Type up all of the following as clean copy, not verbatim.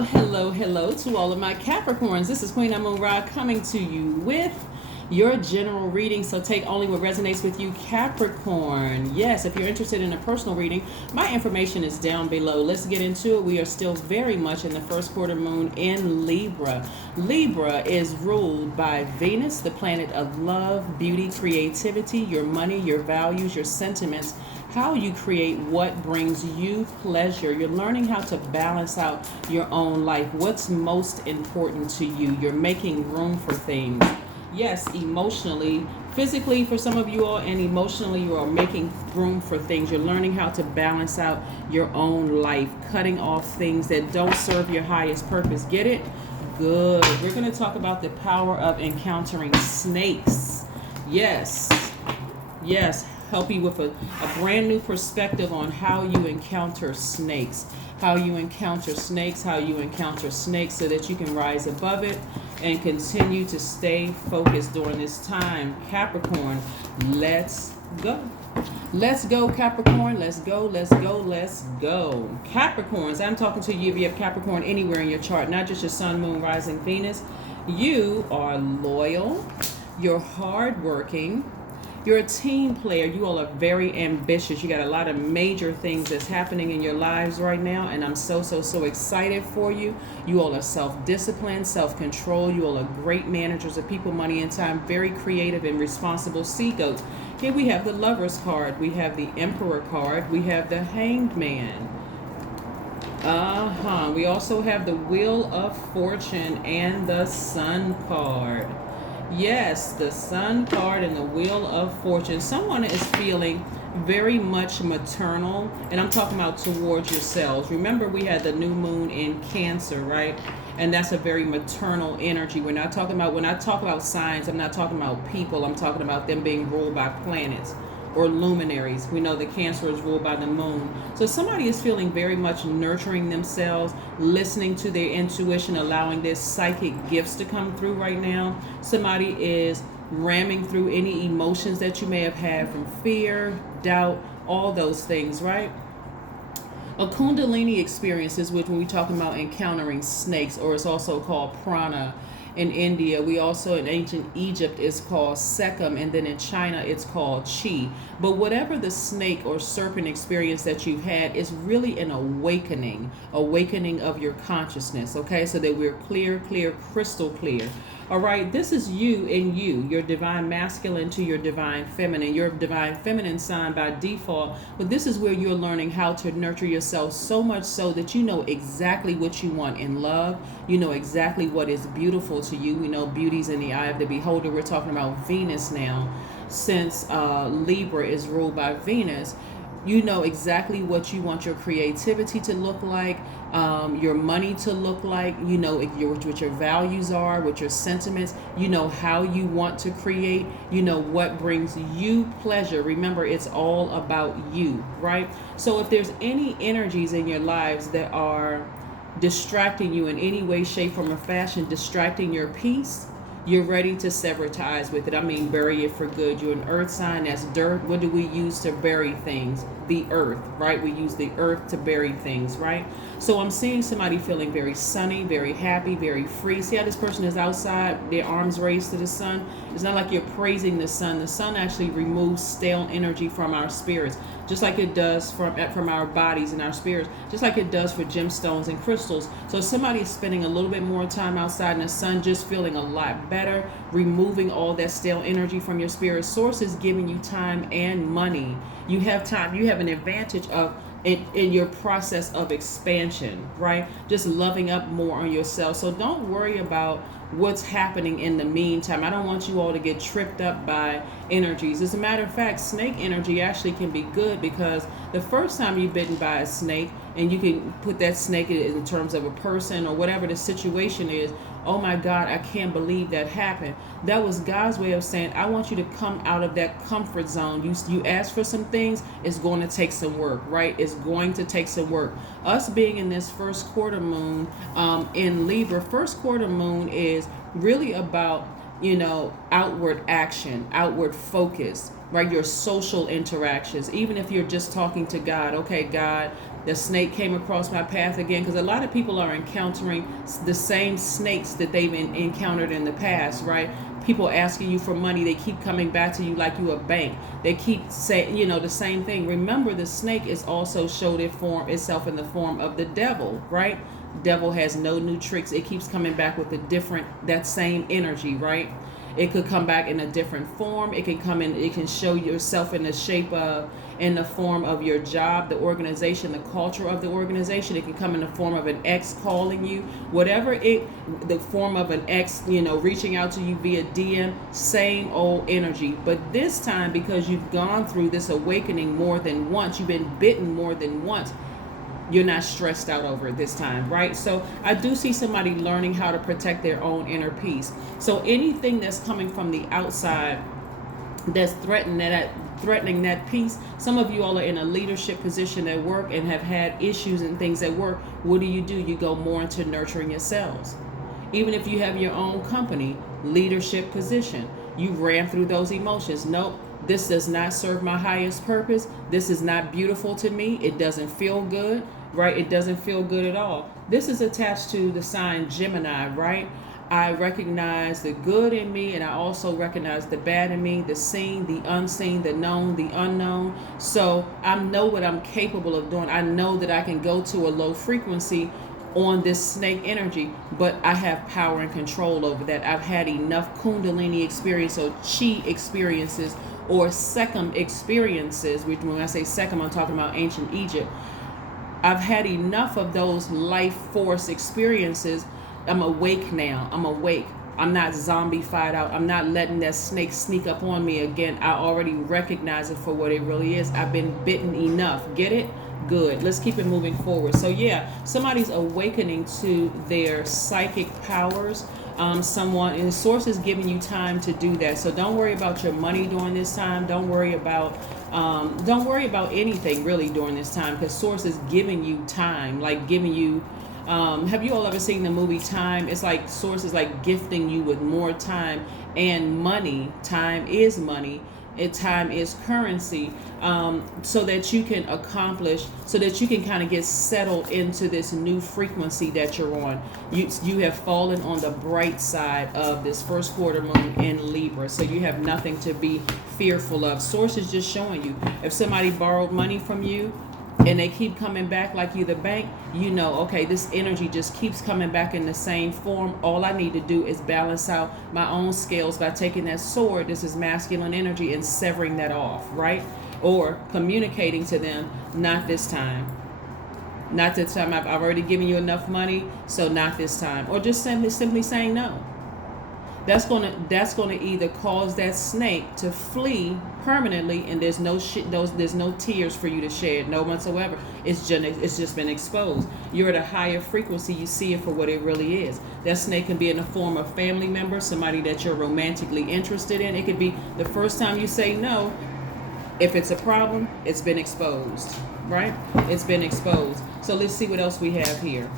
Hello, hello, hello to all of my Capricorns. This is Queen Amun Ra coming to you with your general reading. So take only what resonates with you, Capricorn. Yes, if you're interested in a personal reading, my information is down below. Let's get into it. We are still very much in the first quarter moon in Libra. Libra is ruled by Venus, the planet of love, beauty, creativity, your money, your values, your sentiments, how you create what brings you pleasure. You're learning how to balance out your own life. What's most important to you? You're making room for things. Yes, emotionally, physically for some of you all, and emotionally you are making room for things. You're learning how to balance out your own life, cutting off things that don't serve your highest purpose. Get it? Good. We're going to talk about the power of encountering snakes. Yes. Yes. Help you with a brand new perspective on how you encounter snakes. How you encounter snakes, how you encounter snakes so that you can rise above it and continue to stay focused during this time. Capricorn, let's go. Let's go, Capricorn. Let's go, let's go, let's go. Capricorns, I'm talking to you if you have Capricorn anywhere in your chart, not just your sun, moon, rising, Venus. You are loyal. You're hardworking. You're a team player. You all are very ambitious. You got a lot of major things that's happening in your lives right now, and I'm so excited for you. You all are self-disciplined, self-control. You all are great managers of people, money, and time. Very creative and responsible sea goats. Here we have the Lover's card. We have the Emperor card. We have the Hanged Man. We also have the Wheel of Fortune and the Sun card. Yes, the Sun card and the Wheel of Fortune. Someone is feeling very much maternal, and I'm talking about towards yourselves. Remember, we had the new moon in Cancer, right? And that's a very maternal energy. We're not talking about, when I talk about signs, I'm not talking about people. I'm talking about them being ruled by planets or luminaries. We know that Cancer is ruled by the moon. So somebody is feeling very much nurturing themselves, listening to their intuition, allowing their psychic gifts to come through right now. Somebody is ramming through any emotions that you may have had from fear, doubt, all those things, right? A Kundalini experience is which when we talking about encountering snakes, or it's also called prana. In India, we also, in ancient Egypt, is called Sekhem, and then in China, it's called Chi. But whatever the snake or serpent experience that you've had is really an awakening of your consciousness, okay? So that we're clear, crystal clear. All right, this is you and you, your divine masculine to your divine feminine, your divine feminine sign by default. But this is where you're learning how to nurture yourself so much so that you know exactly what you want in love. You know exactly what is beautiful to you. We know beauty's in the eye of the beholder. We're talking about Venus now. Since Libra is ruled by Venus, you know exactly what you want your creativity to look like, your money to look like. You know what your values are, what your sentiments. You know how you want to create. You know what brings you pleasure. Remember, it's all about you, right? So if there's any energies in your lives that are distracting you in any way, shape, form, or fashion, distracting your peace, you're ready to sever ties with it. I mean, bury it for good. You're an earth sign. That's dirt. What do we use to bury things? The earth, right? We use the earth to bury things, right? So I'm seeing somebody feeling very sunny, very happy, very free. See how this person is outside, their arms raised to the sun? It's not like you're praising the sun. The sun actually removes stale energy from our spirits, just like it does from our bodies and our spirits, just like it does for gemstones and crystals. So somebody is spending a little bit more time outside in the sun, just feeling a lot better, removing all that stale energy from your spirit. Source is giving you time and money. You have time. You have an advantage of in your process of expansion, right? Just loving up more on yourself. So don't worry about what's happening in the meantime. I don't want you all to get tripped up by energies. As a matter of fact, snake energy actually can be good, because the first time you're bitten by a snake, and you can put that snake in terms of a person or whatever the situation is, oh my God, I can't believe that happened. That was God's way of saying, I want you to come out of that comfort zone. You ask for some things, it's going to take some work, right? It's going to take some work. Us being in this first quarter moon in Libra, first quarter moon is really about outward action, outward focus, right? Your social interactions, even if you're just talking to God. Okay, God, the snake came across my path again, because a lot of people are encountering the same snakes that they've encountered in the past, right? People asking you for money, they keep coming back to you like you a bank. They keep saying, the same thing. Remember, the snake is also showed itself in the form of the devil, right? Devil has no new tricks. It keeps coming back with that same energy, right? It could come back in a different form. It can show yourself in the form of your job, the organization, the culture of the organization. It can come in the form of an ex calling you, the form of an ex, reaching out to you via DM, same old energy. But this time, because you've gone through this awakening more than once, you've been bitten more than once, you're not stressed out over it this time, right? So I do see somebody learning how to protect their own inner peace. So anything that's coming from the outside that's threatening that peace. Some of you all are in a leadership position at work and have had issues and things at work. What do? You go more into nurturing yourselves. Even if you have your own company, leadership position, you ran through those emotions. Nope, this does not serve my highest purpose. This is not beautiful to me. It doesn't feel good, right? It doesn't feel good at all. This is attached to the sign Gemini, right? I recognize the good in me, and I also recognize the bad in me, the seen, the unseen, the known, the unknown. So I know what I'm capable of doing. I know that I can go to a low frequency on this snake energy, but I have power and control over that. I've had enough Kundalini experience or Chi experiences or Sekhem experiences, which when I say Sekhem, I'm talking about ancient Egypt. I've had enough of those life force experiences. I'm awake now. I'm awake. I'm not zombified out. I'm not letting that snake sneak up on me again. I already recognize it for what it really is. I've been bitten enough. Get it? Good. Let's keep it moving forward. So yeah, somebody's awakening to their psychic powers. Someone in the source is giving you time to do that. So don't worry about your money during this time. Don't worry about anything really during this time, because source is giving you time, like giving you. Have you all ever seen the movie Time? It's like source is like gifting you with more time and money. Time is money. Time is currency, so that you can accomplish, so that you can kind of get settled into this new frequency that you're on. You have fallen on the bright side of this first quarter moon in Libra, so you have nothing to be fearful of. Source is just showing you, if somebody borrowed money from you and they keep coming back like you the bank, okay, this energy just keeps coming back in the same form. All I need to do is balance out my own scales by taking that sword, this is masculine energy, and severing that off, right? Or communicating to them, not this time. Not this time. I've already given you enough money, so not this time. Or just simply saying no. That's gonna either cause that snake to flee permanently, and there's no tears for you to shed, no whatsoever. It's just been exposed. You're at a higher frequency. You see it for what it really is. That snake can be in the form of family member, somebody that you're romantically interested in. It could be the first time you say no. If it's a problem, it's been exposed, right? It's been exposed. So let's see what else we have here.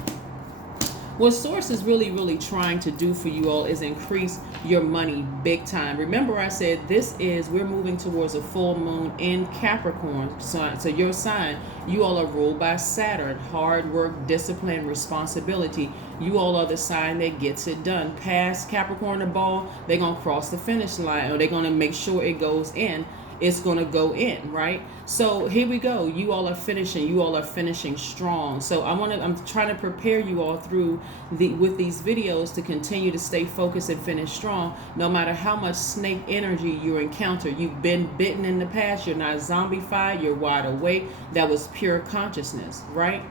What Source is really, really trying to do for you all is increase your money big time. Remember I said we're moving towards a full moon in Capricorn. So your sign, you all are ruled by Saturn. Hard work, discipline, responsibility. You all are the sign that gets it done. Past Capricorn the ball, they're going to cross the finish line, or they're going to make sure it goes in. It's going to go in, right? So here we go. You all are finishing strong. So I'm trying to prepare you all with these videos to continue to stay focused and finish strong, no matter how much snake energy you encounter. You've been bitten in the past. You're not zombified. You're wide awake. That was pure consciousness, right?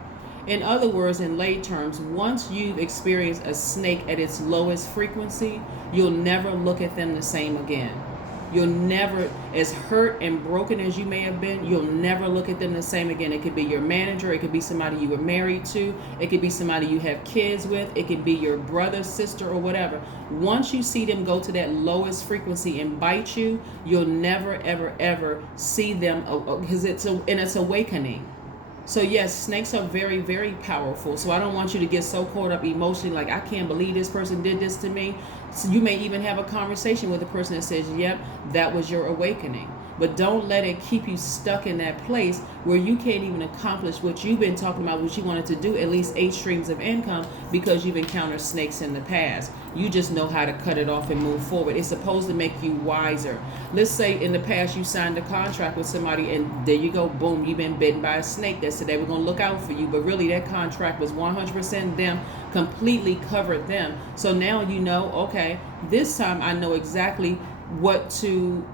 In other words, in lay terms, once you've experienced a snake at its lowest frequency, you'll never look at them the same again. You'll never, as hurt and broken as you may have been, you'll never look at them the same again. It could be your manager. It could be somebody you were married to. It could be somebody you have kids with. It could be your brother, sister, or whatever. Once you see them go to that lowest frequency and bite you, you'll never, ever, ever see them, because it's awakening. So yes, snakes are very, very powerful. So I don't want you to get so caught up emotionally, like I can't believe this person did this to me. So you may even have a conversation with a person that says, "Yep, that was your awakening." But don't let it keep you stuck in that place where you can't even accomplish what you've been talking about, what you wanted to do, at least 8 streams of income, because you've encountered snakes in the past. You just know how to cut it off and move forward. It's supposed to make you wiser. Let's say in the past you signed a contract with somebody and there you go, boom, you've been bitten by a snake that said they were going to look out for you. But really that contract was 100% them, completely covered them. So now you know, okay, this time I know exactly what to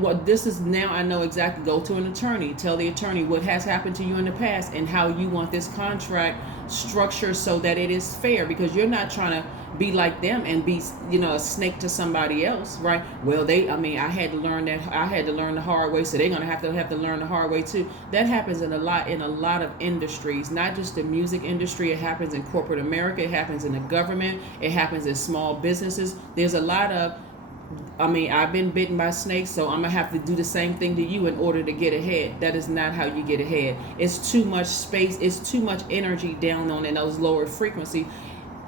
what this is. Now I know exactly. Go to an attorney, tell the attorney what has happened to you in the past and how you want this contract structured so that it is fair, because you're not trying to be like them and be, a snake to somebody else, right? Well, I had to learn the hard way, so they're gonna have to learn the hard way too. That happens in a lot of industries, not just the music industry. It happens in corporate America, it happens in the government, it happens in small businesses. There's a lot of, I've been bitten by snakes, so I'm gonna have to do the same thing to you in order to get ahead. That is not how you get ahead. It's too much space, it's too much energy down on in those lower frequency.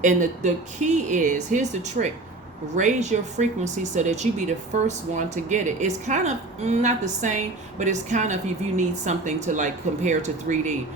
And the key is, here's the trick: raise your frequency so that you be the first one to get it. It's kind of not the same, but it's kind of, if you need something to like compare to 3D,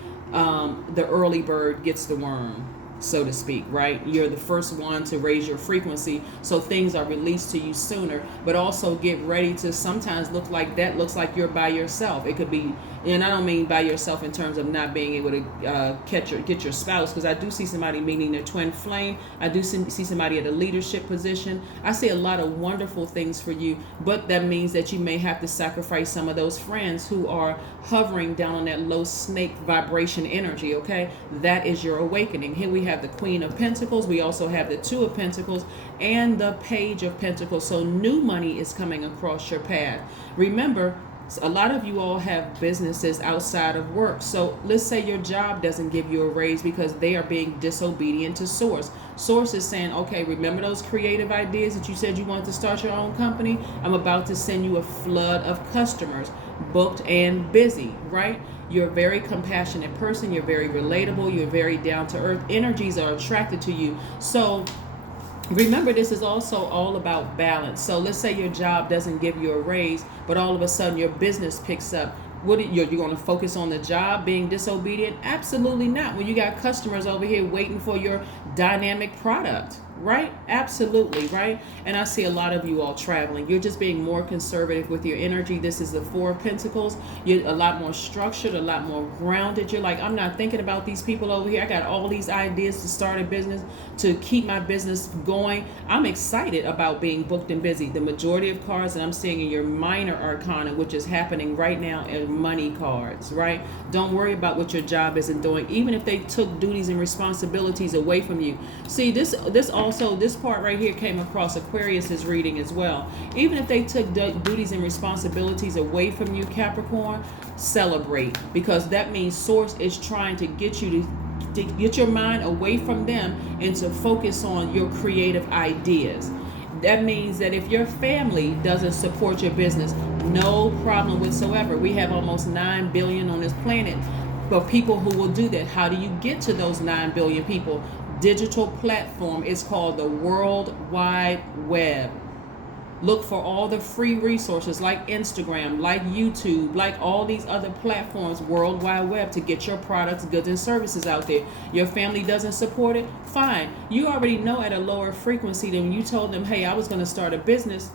the early bird gets the worm, so to speak, right? You're the first one to raise your frequency, so things are released to you sooner. But also get ready to sometimes looks like you're by yourself. It could be, and I don't mean by yourself in terms of not being able to get your spouse, because I do see somebody meeting their twin flame. I do see somebody at a leadership position. I see a lot of wonderful things for you, but that means that you may have to sacrifice some of those friends who are hovering down on that low snake vibration energy, okay? That is your awakening. Here we have the Queen of Pentacles. We also have the Two of Pentacles and the Page of Pentacles. So new money is coming across your path. Remember, a lot of you all have businesses outside of work. So let's say your job doesn't give you a raise because they are being disobedient to Source. Source is saying, okay, remember those creative ideas that you said you wanted to start your own company? I'm about to send you a flood of customers, booked and busy, right? You're a very compassionate person. You're very relatable. You're very down to earth. Energies are attracted to you. So remember, this is also all about balance. So let's say your job doesn't give you a raise, but all of a sudden your business picks up. You're going to focus on the job being disobedient? Absolutely not. When you got customers over here waiting for your dynamic product, right? Absolutely, right? And I see a lot of you all traveling. You're just being more conservative with your energy. This is the Four of Pentacles. You're a lot more structured, a lot more grounded. You're like, I'm not thinking about these people over here. I got all these ideas to start a business, to keep my business going. I'm excited about being booked and busy. The majority of cards that I'm seeing in your minor arcana, which is happening right now, are money cards, right? Don't worry about what your job isn't doing, even if they took duties and responsibilities away from you. See, this part right here came across Aquarius's reading as well. Even if they took duties and responsibilities away from you, Capricorn, celebrate, because that means Source is trying to get you to get your mind away from them and to focus on your creative ideas. That means that if your family doesn't support your business, no problem whatsoever. We have almost 9 billion on this planet, but people who will do that. How do you get to those 9 billion people? Digital platform is called the World Wide Web. Look for all the free resources like Instagram, like YouTube, like all these other platforms, World Wide Web, to get your products, goods, and services out there. Your family doesn't support it? Fine. You already know at a lower frequency than when you told them, hey, I was going to start a business.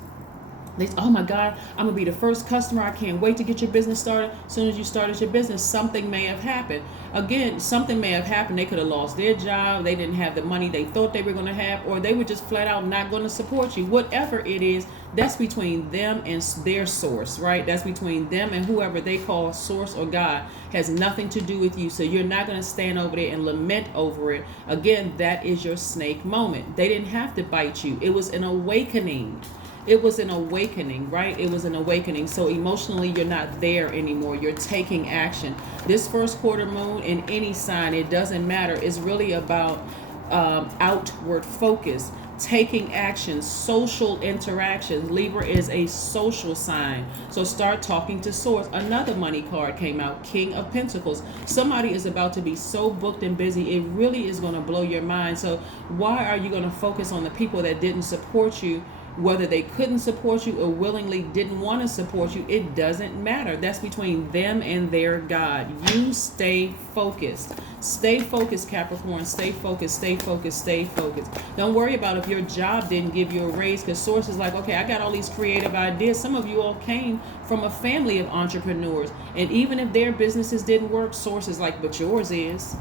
They say, oh my God, I'm going to be the first customer. I can't wait to get your business started. As soon as you started your business, something may have happened. Again, something may have happened. They could have lost their job. They didn't have the money they thought they were going to have, or they were just flat out not going to support you. Whatever it is, that's between them and their source, right? That's between them and whoever they call source or God. Has nothing to do with you. So you're not going to stand over there and lament over it. Again, that is your snake moment. They didn't have to bite you. It was an awakening. It was an awakening, right? It was an awakening. So emotionally, you're not there anymore. You're taking action. This first quarter moon in any sign, it doesn't matter. It's really about outward focus. taking action, social interactions. Libra is a social sign. So start talking to source. Another money card came out, King of Pentacles. Somebody is about to be so booked and busy, it really is going to blow your mind. So why are you going to focus on the people that didn't support you? Whether they couldn't support you or willingly didn't want to support you, it doesn't matter. That's between them and their God. You stay focused. Stay focused, Capricorn. Stay focused, stay focused, stay focused. Don't worry about if your job didn't give you a raise, because source is like, okay, I got all these creative ideas. Some of you all came from a family of entrepreneurs. And even if their businesses didn't work, source is like, but yours is.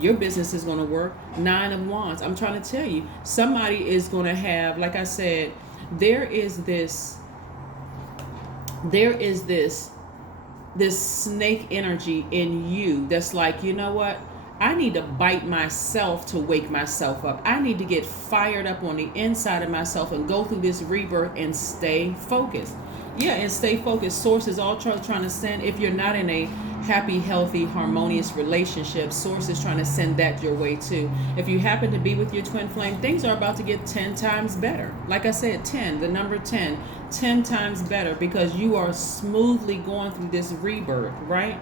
Your business is going to work. 9 of Wands. I'm trying to tell you, somebody is going to have, like I said, there is this snake energy in you that's like, you know what? I need to bite myself to wake myself up. I need to get fired up on the inside of myself and go through this rebirth and stay focused. Yeah, and stay focused. Source is all trying to send, if you're not in a happy, healthy, harmonious relationship, source is trying to send that your way too. If you happen to be with your twin flame, things are about to get 10 times better. Like I said, 10, the number 10 times better, because you are smoothly going through this rebirth, right?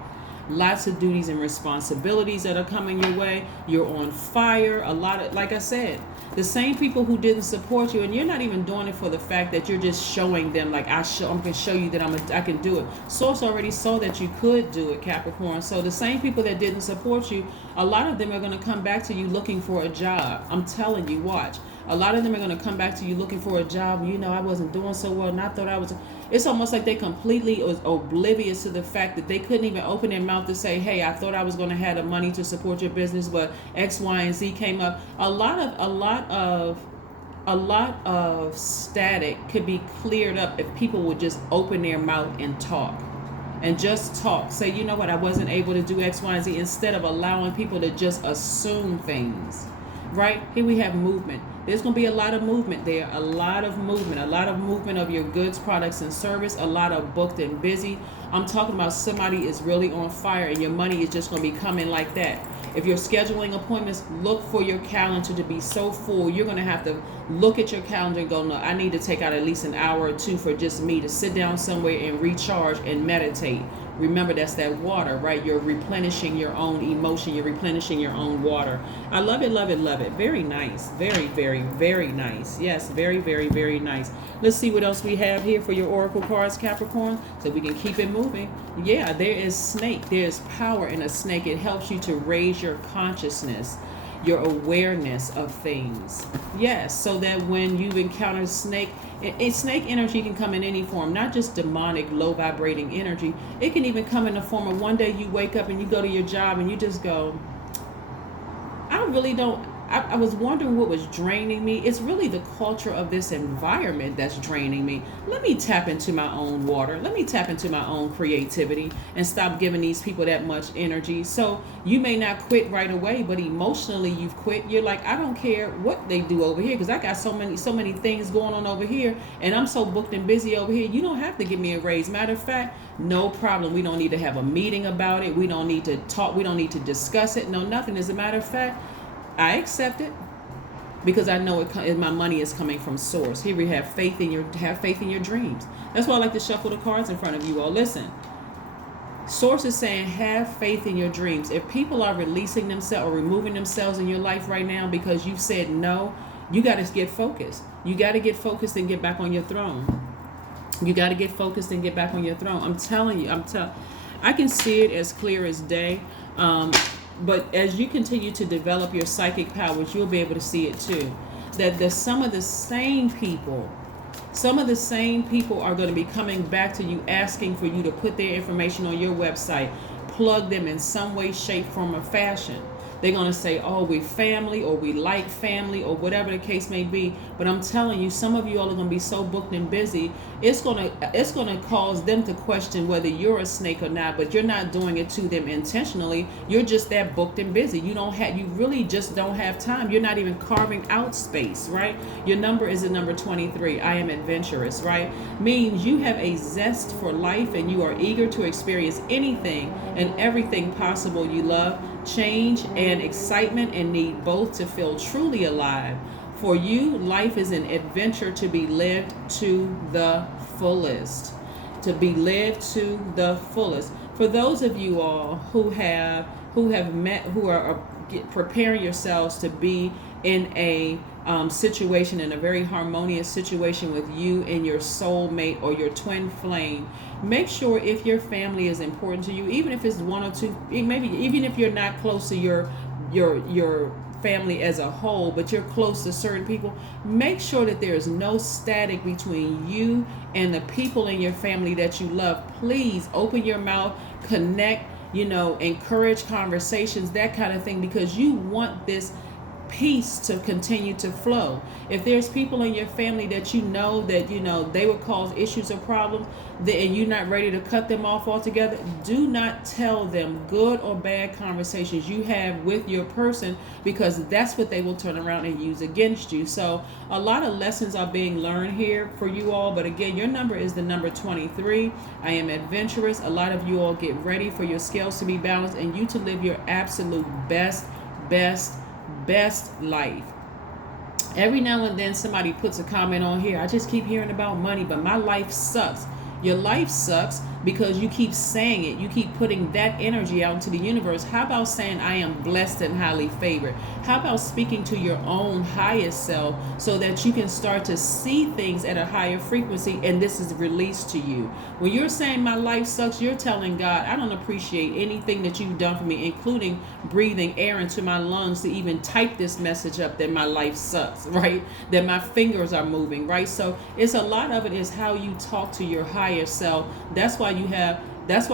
Lots of duties and responsibilities that are coming your way. You're on fire. A lot of, like I said, the same people who didn't support you, and you're not even doing it for the fact that you're just showing them, like, I'm going to show you that I can do it. Source already saw that you could do it, Capricorn. So the same people that didn't support you, a lot of them are going to come back to you looking for a job. I'm telling you, watch. A lot of them are going to come back to you looking for a job. You know, I wasn't doing so well, and I thought I was. It's almost like they completely was oblivious to the fact that they couldn't even open their mouth to say, hey, I thought I was going to have the money to support your business, but X, Y, and Z came up. A lot of static could be cleared up if people would just open their mouth and talk. And just talk. Say, you know what, I wasn't able to do X, Y, and Z, instead of allowing people to just assume things. Right? Here we have movement. There's going to be a lot of movement there. A lot of movement of your goods, products, and service. A lot of booked and busy. I'm talking about somebody is really on fire, and your money is just going to be coming like that. If you're scheduling appointments, look for your calendar to be so full. You're going to have to look at your calendar and go, no, I need to take out at least an hour or two for just me to sit down somewhere and recharge and meditate. Remember, that's that water, right? You're replenishing your own emotion. You're replenishing your own water. I love it, love it, love it. Very nice. Very, very, very nice. Yes, very, very, very nice. Let's see what else we have here for your oracle cards, Capricorn, so we can keep it moving. Yeah, there is snake. There's power in a snake. It helps you to raise your consciousness, your awareness of things. Yes, so that when you encounter snake, snake energy can come in any form, not just demonic, low vibrating energy. It can even come in the form of one day you wake up and you go to your job and you just go, I really don't. I was wondering what was draining me. It's really the culture of this environment that's draining me. Let me tap into my own water. Let me tap into my own creativity and stop giving these people that much energy. So you may not quit right away, but emotionally you've quit. You're like, I don't care what they do over here, because I got so many things going on over here, and I'm so booked and busy over here. You don't have to give me a raise. Matter of fact, no problem. We don't need to have a meeting about it. We don't need to talk. We don't need to discuss it. No, nothing. As a matter of fact, I accept it because I know my money is coming from source. Here we have faith in your dreams. That's why I like to shuffle the cards in front of you all. Listen, source is saying have faith in your dreams. If people are releasing themselves or removing themselves in your life right now because you've said no, you got to get focused. You got to get focused and get back on your throne. You got to get focused and get back on your throne. I'm telling you, I can see it as clear as day. But as you continue to develop your psychic powers, you'll be able to see it too. That some of the same people are going to be coming back to you asking for you to put their information on your website, plug them in some way, shape, form, or fashion. They're going to say, oh, we're family, or we like family, or whatever the case may be. But I'm telling you, some of you all are going to be so booked and busy, it's going to cause them to question whether you're a snake or not. But you're not doing it to them intentionally. You're just that booked and busy. You really just don't have time. You're not even carving out space, right? Your number is the number 23. I am adventurous, right? Means you have a zest for life, and you are eager to experience anything and everything possible you love. Change and excitement, and need both to feel truly alive. For you, life is an adventure to be lived to the fullest. To be lived to the fullest. For those of you all who are preparing yourselves to be in a situation, in a very harmonious situation with you and your soulmate or your twin flame, make sure if your family is important to you, even if it's one or two, maybe even if you're not close to your family as a whole, but you're close to certain people, make sure that there is no static between you and the people in your family that you love. Please open your mouth, connect, encourage conversations, that kind of thing, because you want this peace to continue to flow. If there's people in your family that that they would cause issues or problems, and you're not ready to cut them off altogether, do not tell them good or bad conversations you have with your person, because that's what they will turn around and use against you. So a lot of lessons are being learned here for you all. But again, your number is the number 23. I am adventurous. A lot of you all get ready for your scales to be balanced and you to live your absolute best life. Every now and then somebody puts a comment on here, I just keep hearing about money, but my life sucks. Your life sucks because you keep saying it. You keep putting that energy out into the universe. How about saying I am blessed and highly favored? How about speaking to your own highest self so that you can start to see things at a higher frequency and this is released to you? When you're saying my life sucks, you're telling God, I don't appreciate anything that you've done for me, including breathing air into my lungs to even type this message up that my life sucks, right? That my fingers are moving, right? So it's a lot of it is how you talk to your higher self. That's why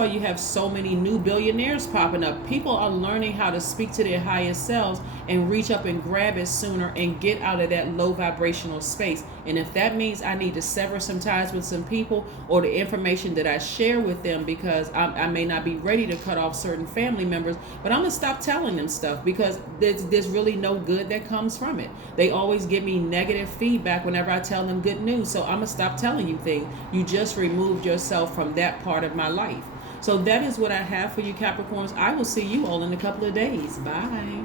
you have so many new billionaires popping up. People are learning how to speak to their highest selves and reach up and grab it sooner and get out of that low vibrational space. And if that means I need to sever some ties with some people or the information that I share with them, because I may not be ready to cut off certain family members, but I'm going to stop telling them stuff because there's really no good that comes from it. They always give me negative feedback whenever I tell them good news. So I'm going to stop telling you things. You just removed yourself from that part of my life. So that is what I have for you, Capricorns. I will see you all in a couple of days. Bye.